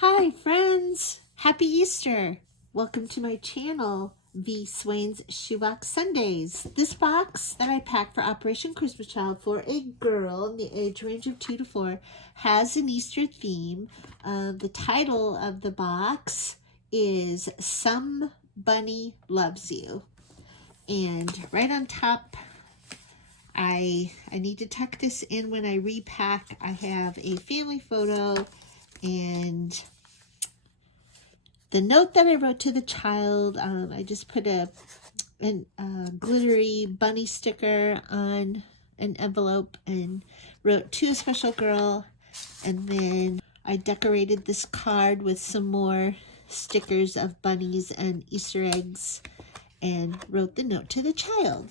Hi friends! Happy Easter! Welcome to my channel, voswain's Shoebox Sundays. This box that I packed for Operation Christmas Child for a girl in the age range of 2 to 4 has an Easter theme. The title of the box is Some Bunny Loves You. And right on top, I need to tuck this in when I repack. I have a family photo and the note that I wrote to the child. I just put a glittery bunny sticker on an envelope and wrote, "To a special girl," and then I decorated this card with some more stickers of bunnies and Easter eggs and wrote the note to the child.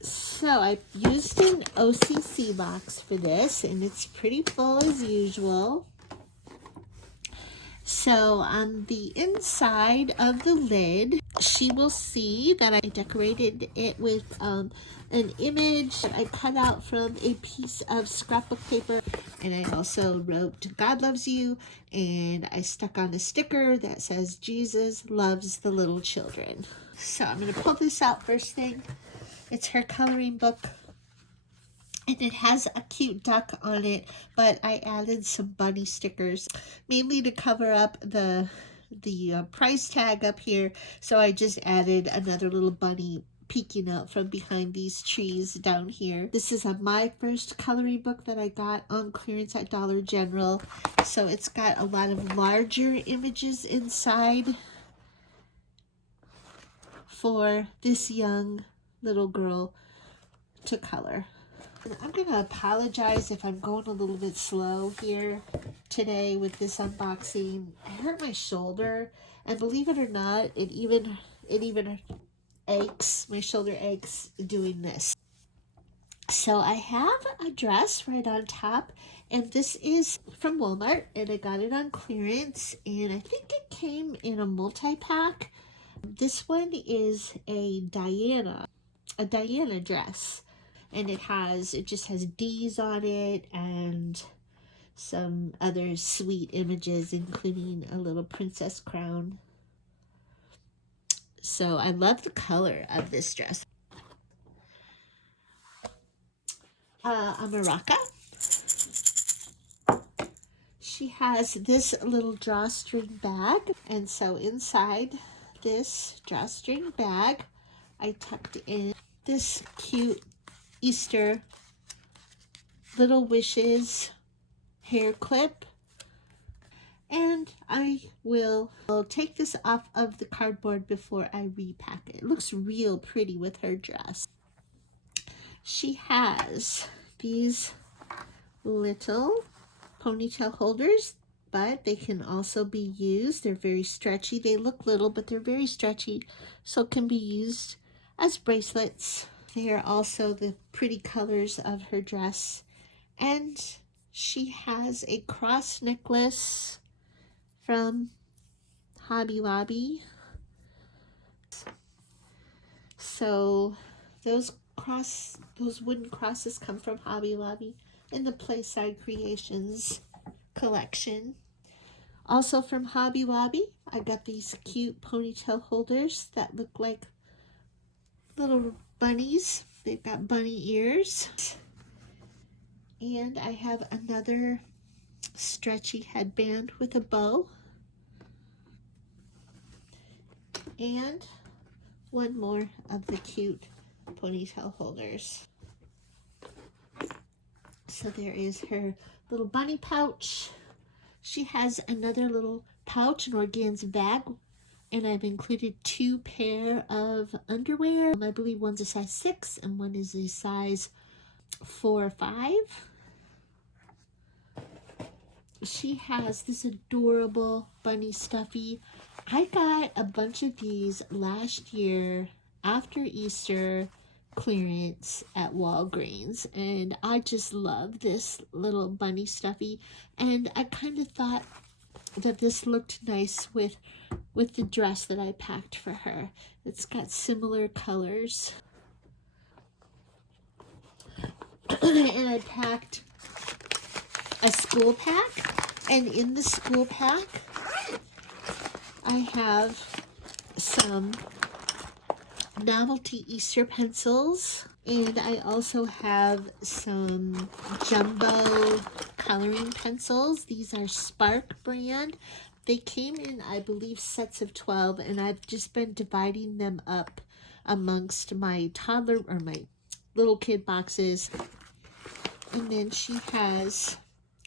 So I used an OCC box for this, and it's pretty full as usual. So on the inside of the lid, she will see that I decorated it with an image that I cut out from a piece of scrapbook paper. And I also wrote, "God loves you," and I stuck on a sticker that says, "Jesus loves the little children." So I'm going to pull this out first thing. It's her coloring book. And it has a cute duck on it, but I added some bunny stickers, mainly to cover up the price tag up here. So I just added another little bunny peeking out from behind these trees down here. This is my first coloring book that I got on clearance at Dollar General. So it's got a lot of larger images inside for this young little girl to color. I'm going to apologize if I'm going a little bit slow here today with this unboxing. I hurt my shoulder, and believe it or not, it even aches. My shoulder aches doing this. So I have a dress right on top, and this is from Walmart, and I got it on clearance, and I think it came in a multi-pack. This one is a Diana dress. And it just has D's on it and some other sweet images, including a little princess crown. So I love the color of this dress. A maraca. She has this little drawstring bag. And so inside this drawstring bag, I tucked in this cute Easter Little Wishes hair clip, and I will take this off of the cardboard before I repack it. It looks real pretty with her dress. She has these little ponytail holders, but they can also be used. They're very stretchy. They look little, but they're very stretchy, so can be used as bracelets. They are also the pretty colors of her dress. And she has a cross necklace from Hobby Lobby. So those wooden crosses come from Hobby Lobby in the Playside Creations collection. Also from Hobby Lobby, I got these cute ponytail holders that look like little bunnies. They've got bunny ears. And I have another stretchy headband with a bow. And one more of the cute ponytail holders. So there is her little bunny pouch. She has another little pouch, an organza bag. And I've included 2 pair of underwear. I believe one's a size 6 and one is a size 4 or 5. She has this adorable bunny stuffy. I got a bunch of these last year after Easter clearance at Walgreens, and I just love this little bunny stuffy, and I kind of thought that this looked nice with the dress that I packed for her. It's got similar colors. And I packed a school pack, and in the school pack I have some novelty Easter pencils, and I also have some jumbo coloring pencils. These are Spark brand. They came in, I believe, sets of 12, and I've just been dividing them up amongst my toddler or my little kid boxes. And then she has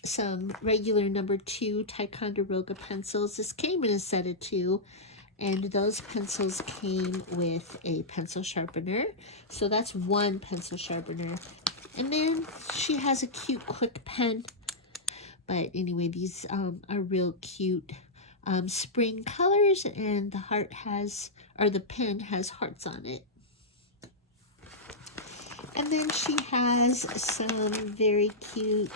some regular number 2 Ticonderoga pencils. This came in a set of 2, and those pencils came with a pencil sharpener. So that's 1 pencil sharpener. And then she has a cute quick pen. But anyway, these are real cute spring colors, and the heart has, or the pen has hearts on it. And then she has some very cute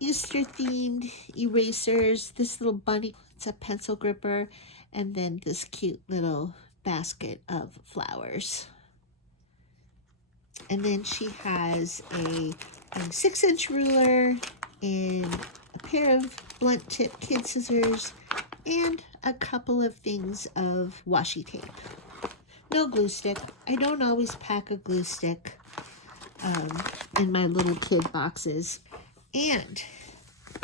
Easter themed erasers. This little bunny, it's a pencil gripper, and then this cute little basket of flowers. And then she has a 6-inch ruler and a pair of blunt tip kid scissors and a couple of things of washi tape. No glue stick. I don't always pack a glue stick in my little kid boxes. And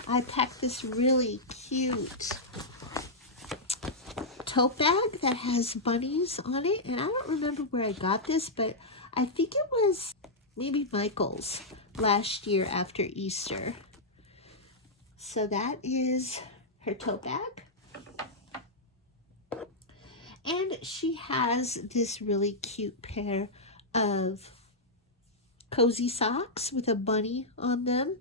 I packed this really cute tote bag that has bunnies on it. And I don't remember where I got this, but I think it was maybe Michael's last year after Easter. So that is her tote bag. And she has this really cute pair of cozy socks with a bunny on them.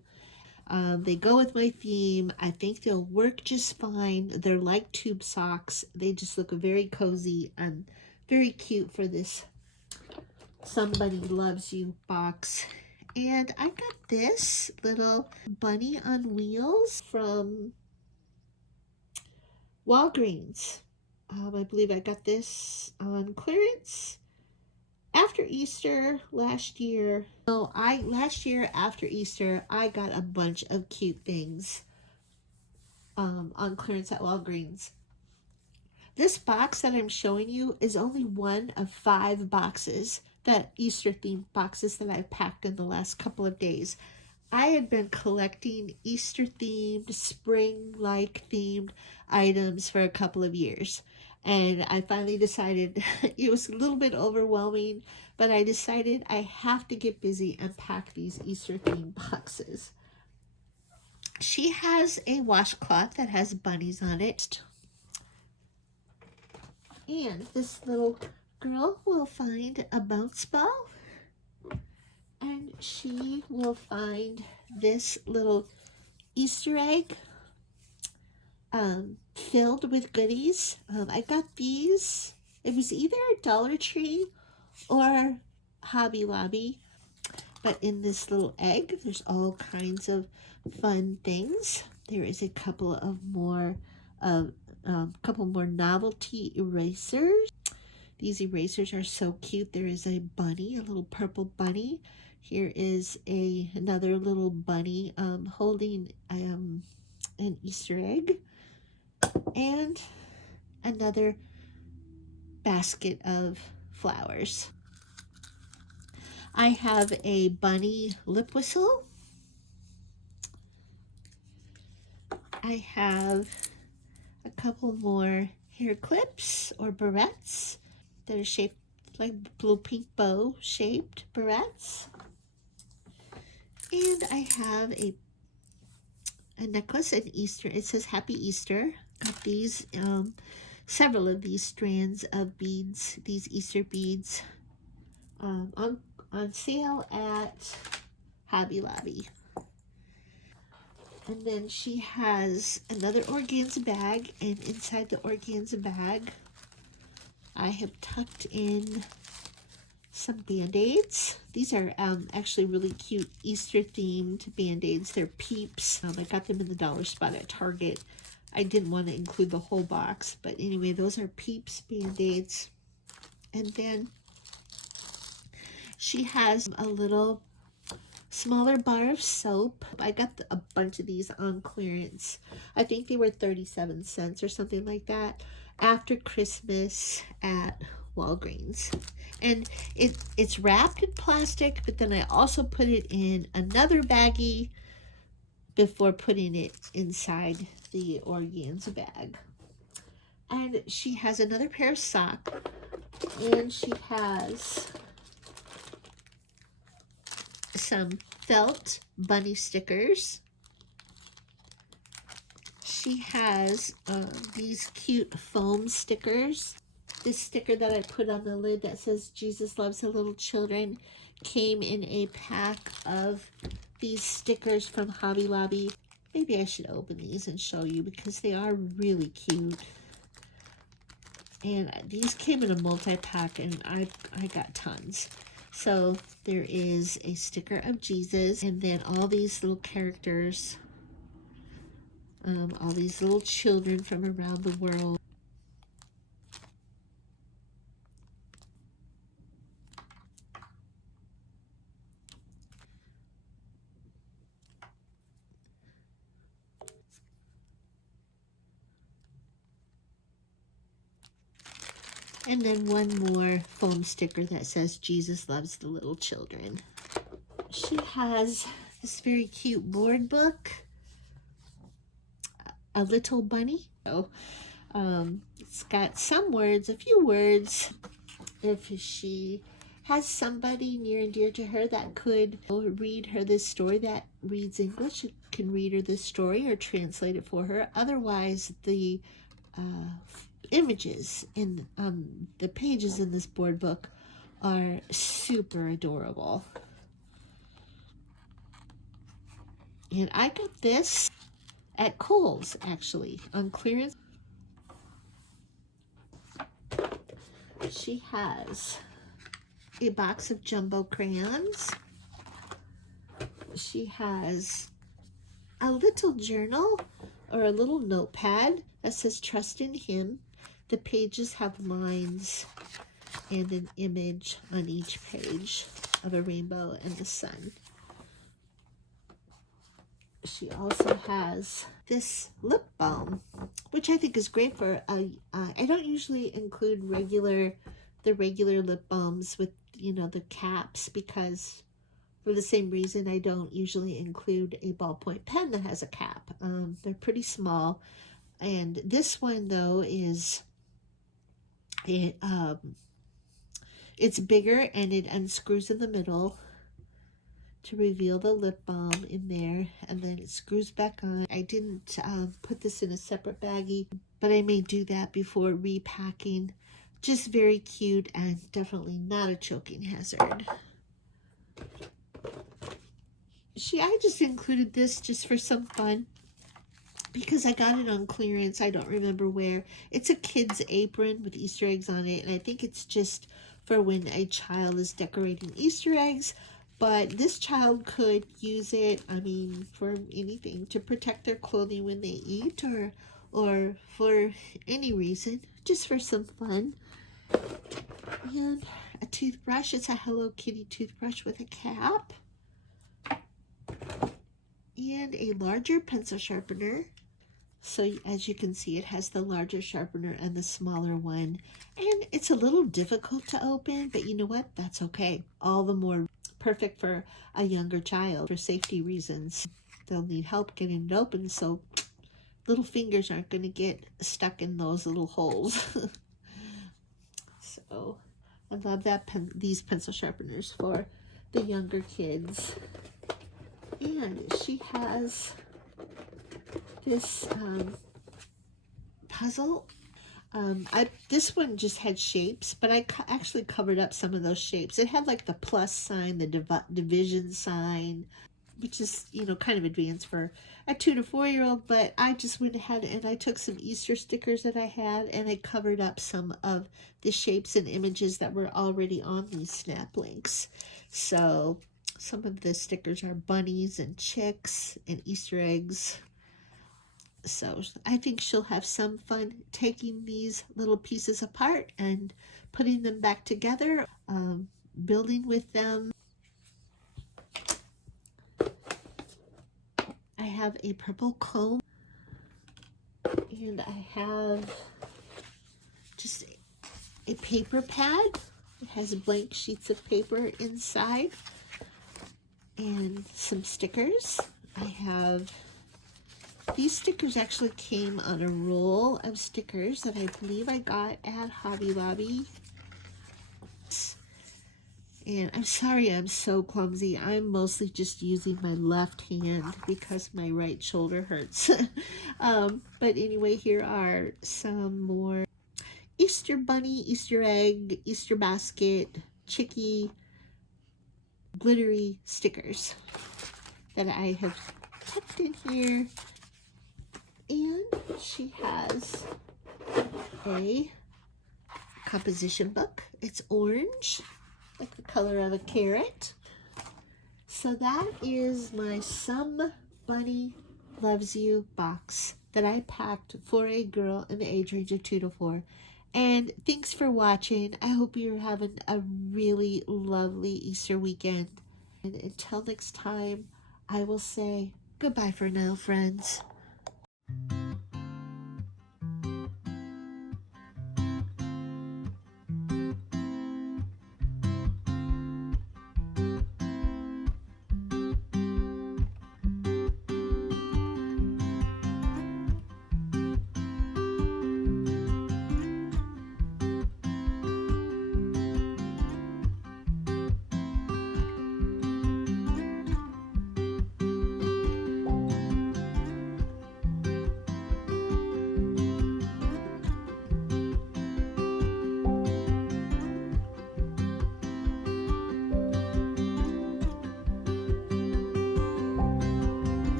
They go with my theme. I think they'll work just fine. They're like tube socks. They just look very cozy and very cute for this Somebody Loves You box. And I got this little bunny on wheels from Walgreens. I believe I got this on clearance after Easter last year. So last year after Easter, I got a bunch of cute things on clearance at Walgreens. This box that I'm showing you is only one of 5 boxes, that Easter themed boxes that I've packed in the last couple of days. I had been collecting Easter themed, spring-like themed items for a couple of years. And I finally decided, it was a little bit overwhelming, but I decided I have to get busy and pack these Easter themed boxes. She has a washcloth that has bunnies on it. And this little girl will find a bounce ball. And she will find this little Easter egg filled with goodies. I got these. It was either Dollar Tree or Hobby Lobby. But in this little egg, there's all kinds of fun things. There is a couple more novelty erasers. These erasers are so cute. There is a bunny, a little purple bunny. Here is another little bunny holding an Easter egg. And another basket of flowers. I have a bunny lip whistle. I have a couple more hair clips or barrettes that are shaped like little pink bow shaped barrettes. And I have a necklace, an Easter. It says Happy Easter. Got these, several of these strands of beads, these Easter beads, on sale at Hobby Lobby. And then she has another organza bag, and inside the organza bag, I have tucked in some Band-Aids. These are actually really cute Easter themed Band-Aids. They're Peeps. I got them in the dollar spot at Target. I didn't want to include the whole box, but anyway, those are Peeps Band-Aids. And then she has a little smaller bar of soap. I got a bunch of these on clearance. I think they were 37 cents or something like that after Christmas at Walgreens. And it's wrapped in plastic, but then I also put it in another baggie before putting it inside the organza bag. And she has another pair of socks, and she has some felt bunny stickers. She has these cute foam stickers. This sticker that I put on the lid that says Jesus loves the little children came in a pack of these stickers from Hobby Lobby. Maybe I should open these and show you because they are really cute. And these came in a multi-pack, and I got tons. So there is a sticker of Jesus, and then all these little characters, all these little children from around the world. And then one more foam sticker that says Jesus loves the little children. She has this very cute board book, A Little Bunny. So it's got some words, a few words. If she has somebody near and dear to her that could read her this story that reads English, it can read her this story or translate it for her. Otherwise, the images in the pages in this board book are super adorable. And I got this at Kohl's, actually, on clearance. She has a box of jumbo crayons. She has a little journal or a little notepad that says trust in him. The pages have lines and an image on each page of a rainbow and the sun. She also has this lip balm, which I think is great for I don't usually include the regular lip balms with, you know, the caps, because for the same reason I don't usually include a ballpoint pen that has a cap. They're pretty small, and this one though is it's bigger, and it unscrews in the middle to reveal the lip balm in there, and then it screws back on. I didn't put this in a separate baggie, but I may do that before repacking. Just very cute and definitely not a choking hazard. I just included this just for some fun because I got it on clearance. I don't remember where. It's a kid's apron with Easter eggs on it, and I think it's just for when a child is decorating Easter eggs. But this child could use it, I mean, for anything, to protect their clothing when they eat, or for any reason, just for some fun. And a toothbrush. It's a Hello Kitty toothbrush with a cap. And a larger pencil sharpener. So as you can see, it has the larger sharpener and the smaller one. And it's a little difficult to open, but you know what? That's okay. All the more perfect for a younger child for safety reasons. They'll need help getting it open, so little fingers aren't going to get stuck in those little holes. So I love that these pencil sharpeners for the younger kids. And she has this puzzle. This one just had shapes, but I actually covered up some of those shapes. It had like the plus sign, the division sign, which is, you know, kind of advanced for a 2 to 4 year old, but I just went ahead and I took some Easter stickers that I had, and I covered up some of the shapes and images that were already on these snap links. So some of the stickers are bunnies and chicks and Easter eggs. So I think she'll have some fun taking these little pieces apart and putting them back together, building with them. have a purple comb, and I have just a paper pad. It has blank sheets of paper inside and some stickers. I have these stickers actually came on a roll of stickers that I believe I got at Hobby Lobby. And I'm sorry I'm so clumsy. I'm mostly just using my left hand because my right shoulder hurts. But anyway, here are some more Easter bunny, Easter egg, Easter basket, chickie, glittery stickers that I have tucked in here. And she has a composition book. It's orange, like the color of a carrot. So that is my Some Bunny Loves You box that I packed for a girl in the age range of 2 to 4. And thanks for watching. I hope you're having a really lovely Easter weekend. And until next time, I will say goodbye for now, friends.